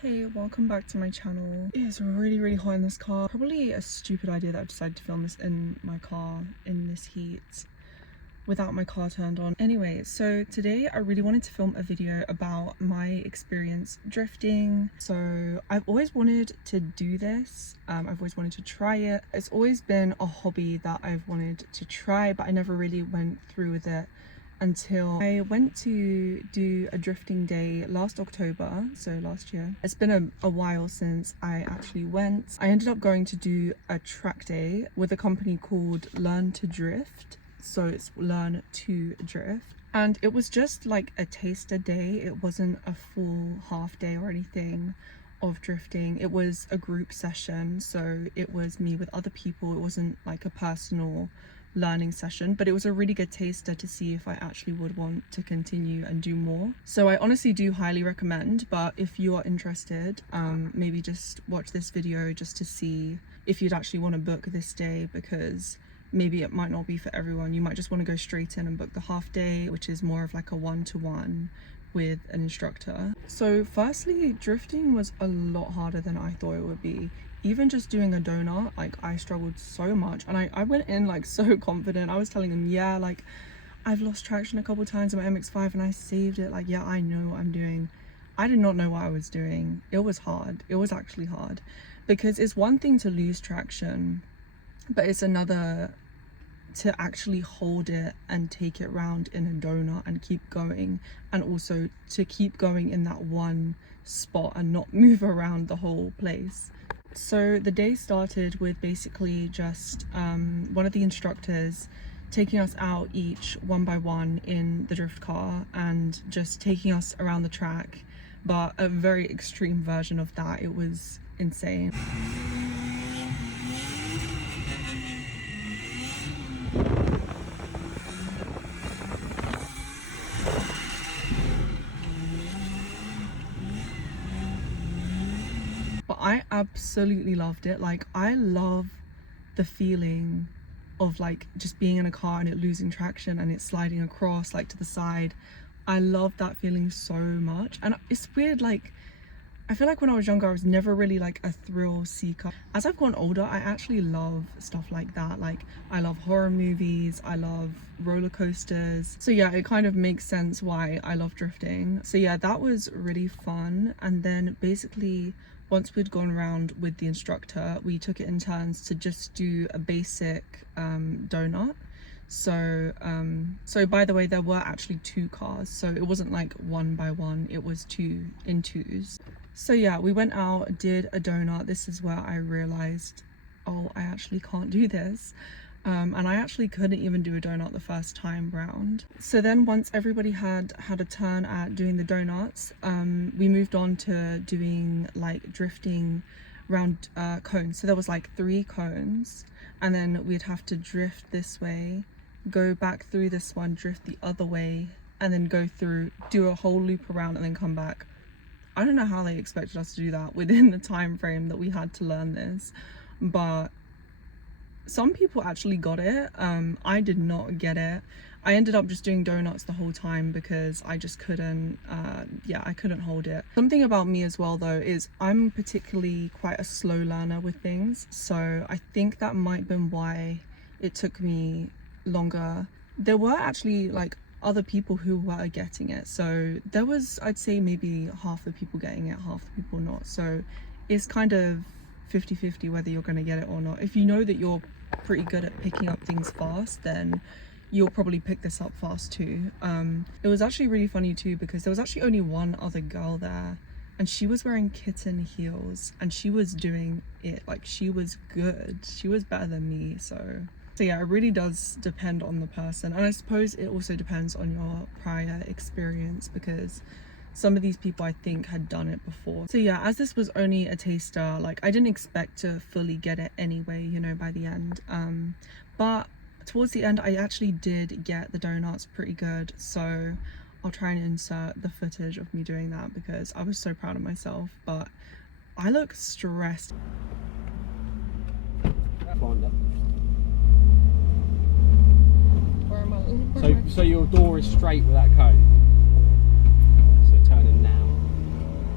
Hey, welcome back to my channel. It is really hot in this car. Probably a stupid idea that I've decided to film this in my car in this heat without my car turned on. Anyway, so today I really wanted to film a video about my experience drifting. So I've always wanted to do this. I've always wanted to try it. It's always been a hobby that I've wanted to try, but I never really went through with it until I went to do a drifting day last October, so last year. It's been a while since I actually went. I ended up going to do a track day with a company called Learn to Drift. So it's Learn to Drift. And it was just like a taster day. It wasn't a full half day or anything of drifting. It was a group session. So it was me with other people. It wasn't like a personal learning session, but it was a really good taster to see if I actually would want to continue and do more. So I honestly do highly recommend, but if you are interested, maybe just watch this video just to see if you'd actually want to book this day, because maybe it might not be for everyone. You might just want to go straight in and book the half day, which is more of like a one-to-one with an instructor. So firstly, drifting was a lot harder than I thought it would be. Even just doing a donut, like I struggled so much, and I went in like so confident. I was telling them, yeah, like I've lost traction a couple times in my MX-5 and I saved it, like yeah, I know what I'm doing. I did not know what I was doing. It was hard. It was actually hard, because it's one thing to lose traction, but it's another to actually hold it and take it round in a donut and keep going, and also to keep going in that one spot and not move around the whole place. So the day started with basically just one of the instructors taking us out each one by one in the drift car and just taking us around the track, but a very extreme version of that. It was insane. But I absolutely loved it. Like I love the feeling of like just being in a car and it losing traction and it sliding across like to the side. I love that feeling so much. And it's weird, like I feel like when I was younger I was never really like a thrill seeker. As I've gotten older, I actually love stuff like that. Like I love horror movies, I love roller coasters. So yeah, it kind of makes sense why I love drifting. So yeah, that was really fun. And then basically once we'd gone around with the instructor, we took it in turns to just do a basic donut. So by the way, there were actually two cars, so it wasn't like one by one, it was two in twos. So yeah, we went out, did a donut. This is where I realized, oh, I actually can't do this. And I actually couldn't even do a donut the first time round. So then once everybody had a turn at doing the donuts, we moved on to doing like drifting round cones. So there was like 3 cones, and then we'd have to drift this way, go back through this one, drift the other way, and then go through, do a whole loop around and then come back. I don't know how they expected us to do that within the time frame that we had to learn this, but some people actually got it. I did not get it. I ended up just doing donuts the whole time because I just couldn't, I couldn't hold it. Something about me as well though is I'm particularly quite a slow learner with things, so I think that might have been why it took me longer. There were actually like other people who were getting it, so there was, I'd say maybe half the people getting it, half the people not. So it's kind of 50-50 whether you're going to get it or not. If you know that you're pretty good at picking up things fast, then you'll probably pick this up fast too. It was actually really funny too because there was actually only one other girl there, and she was wearing kitten heels and she was doing it like she was good. She was better than me. So yeah, it really does depend on the person, and I suppose it also depends on your prior experience, because some of these people I think had done it before. So yeah, as this was only a taster, like I didn't expect to fully get it anyway, you know, by the end. But towards the end I actually did get the donuts pretty good, so I'll try and insert the footage of me doing that because I was so proud of myself. But I look stressed. So your door is straight with that cone. So turning now.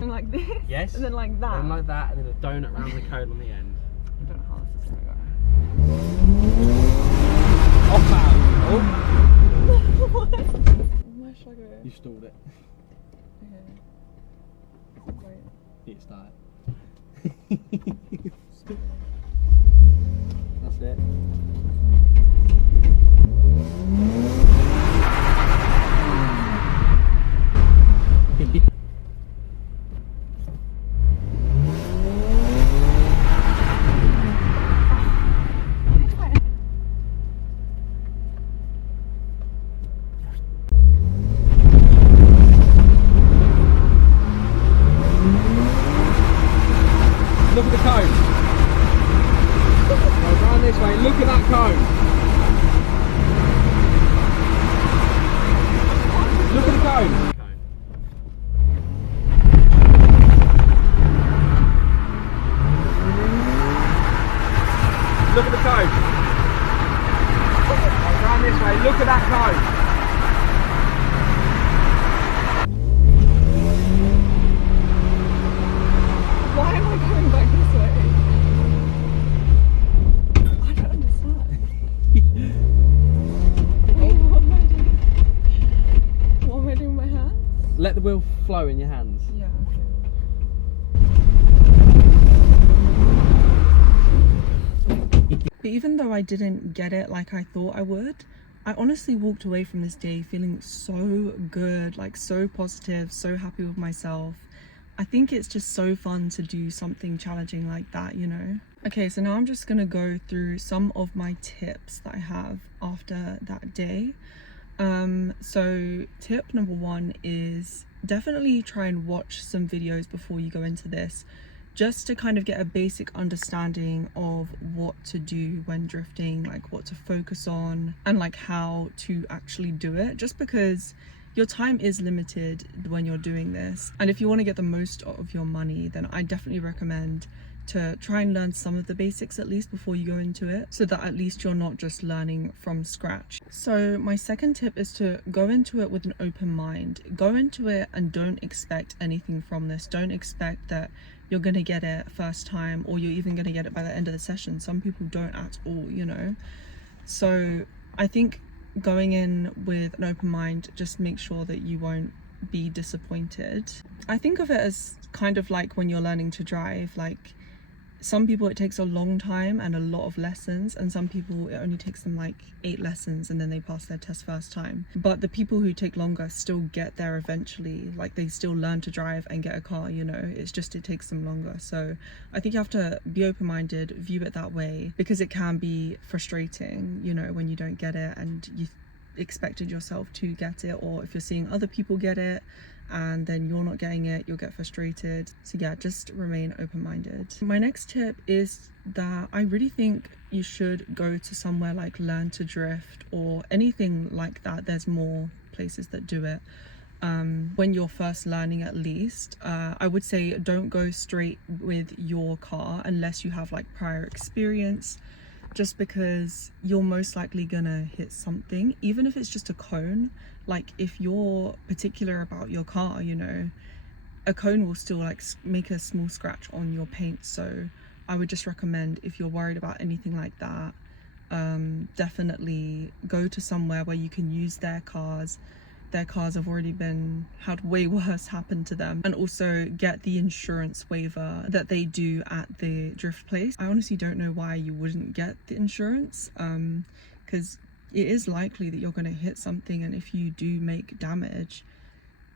I'm like like this? Yes. And then like that? And like that, and then a donut round the cone on the end. I don't know how this is gonna go. Off out. Oh. What? Where should I go? You stalled it. Okay. Wait. Hit start. That's it. Look at the cone. Go round this way. Look at that cone. Look at the cone. Look at the cone. Go round this way. Look at that cone. Why am I going back this way? I don't understand. What am I doing? What am I doing with my hands? Let the wheel flow in your hands. Yeah, okay. But even though I didn't get it like I thought I would, I honestly walked away from this day feeling so good, like so positive, so happy with myself. I think it's just so fun to do something challenging like that, you know? Okay, so now I'm just gonna go through some of my tips that I have after that day. So tip number one is definitely try and watch some videos before you go into this, just to kind of get a basic understanding of what to do when drifting, like what to focus on and like how to actually do it, just because your time is limited when you're doing this. And if you want to get the most of your money, then I definitely recommend to try and learn some of the basics at least before you go into it, so that at least you're not just learning from scratch. So my second tip is to go into it with an open mind. Go into it and don't expect anything from this. Don't expect that you're gonna get it first time, or you're even gonna get it by the end of the session. Some people don't at all, you know? So I think going in with an open mind, just make sure that you won't be disappointed. I think of it as kind of like when you're learning to drive. Like, some people it takes a long time and a lot of lessons, and some people it only takes them like 8 lessons and then they pass their test first time. But the people who take longer still get there eventually, like they still learn to drive and get a car, you know? It's just it takes them longer. So I think you have to be open-minded, view it that way, because it can be frustrating, you know, when you don't get it and you expected yourself to get it, or if you're seeing other people get it and then you're not getting it, you'll get frustrated. So yeah, just remain open-minded. My next tip is that I really think you should go to somewhere like Learn to Drift or anything like that. There's more places that do it. When you're first learning, at least, I would say don't go straight with your car unless you have like prior experience, just because you're most likely gonna hit something, even if it's just a cone. Like, if you're particular about your car, you know, a cone will still like make a small scratch on your paint. So I would just recommend, if you're worried about anything like that, definitely go to somewhere where you can use their cars. Their cars have already had way worse happen to them. And also get the insurance waiver that they do at the drift place. I honestly don't know why you wouldn't get the insurance, because it is likely that you're going to hit something, and if you do make damage,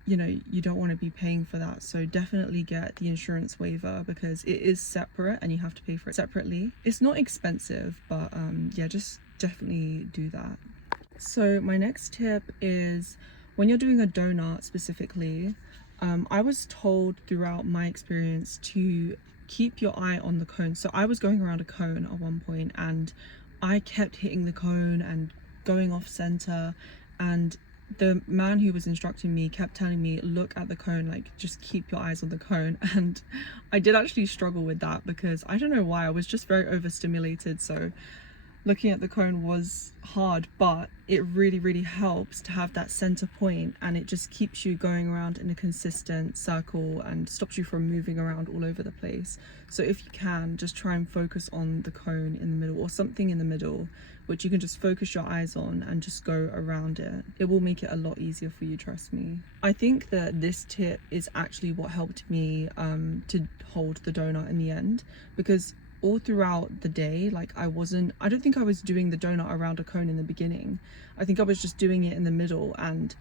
you know, you don't want to be paying for that. So definitely get the insurance waiver, because it is separate and you have to pay for it separately. It's not expensive, but yeah, just definitely do that. So my next tip is, when you're doing a donut specifically, I was told throughout my experience to keep your eye on the cone. So I was going around a cone at one point and I kept hitting the cone and going off center, and the man who was instructing me kept telling me, look at the cone, like just keep your eyes on the cone. And I did actually struggle with that, because I don't know why, I was just very overstimulated. So looking at the cone was hard, but it really helps to have that center point, and it just keeps you going around in a consistent circle and stops you from moving around all over the place. So if you can, just try and focus on the cone in the middle, or something in the middle, which you can just focus your eyes on and just go around it. It will make it a lot easier for you, trust me. I think that this tip is actually what helped me to hold the donut in the end, because all throughout the day, like I don't think I was doing the donut around a cone in the beginning. I think I was just doing it in the middle, and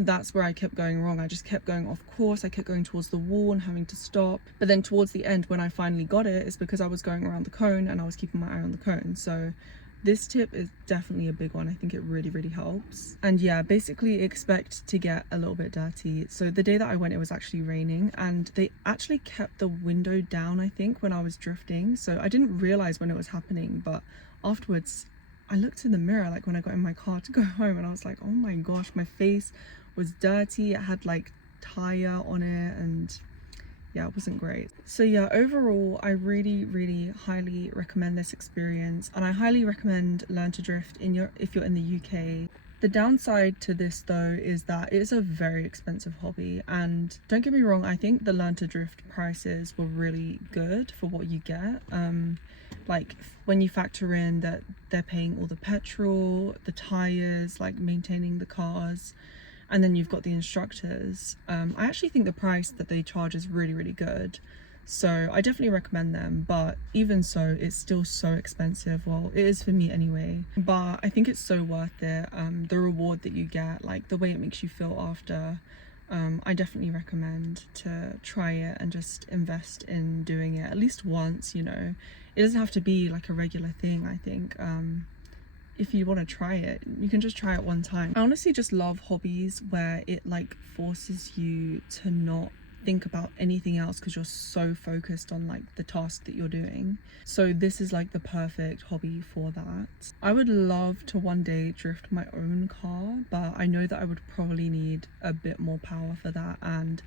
that's where I kept going wrong. I just kept going off course. I kept going towards the wall and having to stop. But then towards the end, when I finally got it, it's because I was going around the cone and I was keeping my eye on the cone. So this tip is definitely a big one. I think it really helps. And yeah, basically expect to get a little bit dirty. So the day that I went, it was actually raining, and they actually kept the window down, I think, when I was drifting. So I didn't realize when it was happening, but afterwards I looked in the mirror, like when I got in my car to go home, and I was like, oh my gosh, my face was dirty. It had like tyla on it, and yeah, it wasn't great. So yeah, overall I really highly recommend this experience, and I highly recommend Learn to Drift if you're in the UK. The downside to this though is that it is a very expensive hobby, and don't get me wrong, I think the Learn to Drift prices were really good for what you get. Like when you factor in that they're paying all the petrol, the tires, like maintaining the cars, and then you've got the instructors. I actually think the price that they charge is really good, so I definitely recommend them. But even so, it's still so expensive. Well, it is for me anyway, but I think it's so worth it. The reward that you get, like the way it makes you feel after, I definitely recommend to try it and just invest in doing it at least once. You know, it doesn't have to be like a regular thing. I think if you want to try it, you can just try it one time. I honestly just love hobbies where it like forces you to not think about anything else because you're so focused on like the task that you're doing. So this is like the perfect hobby for that. I would love to one day drift my own car, but I know that I would probably need a bit more power for that, and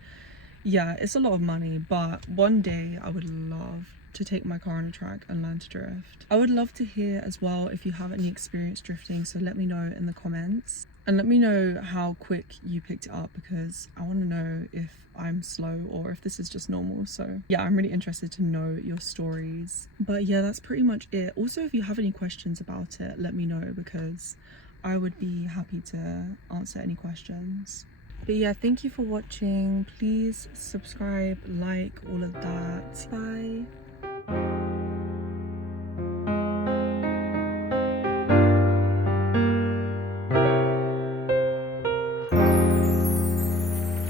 yeah, it's a lot of money, but one day I would love to take my car on a track and learn to drift. I would love to hear as well if you have any experience drifting, so let me know in the comments, and let me know how quick you picked it up, because I want to know if I'm slow or if this is just normal. So yeah, I'm really interested to know your stories. But yeah, that's pretty much it. Also, if you have any questions about it, let me know, because I would be happy to answer any questions. But yeah, thank you for watching. Please subscribe, like, all of that. Bye.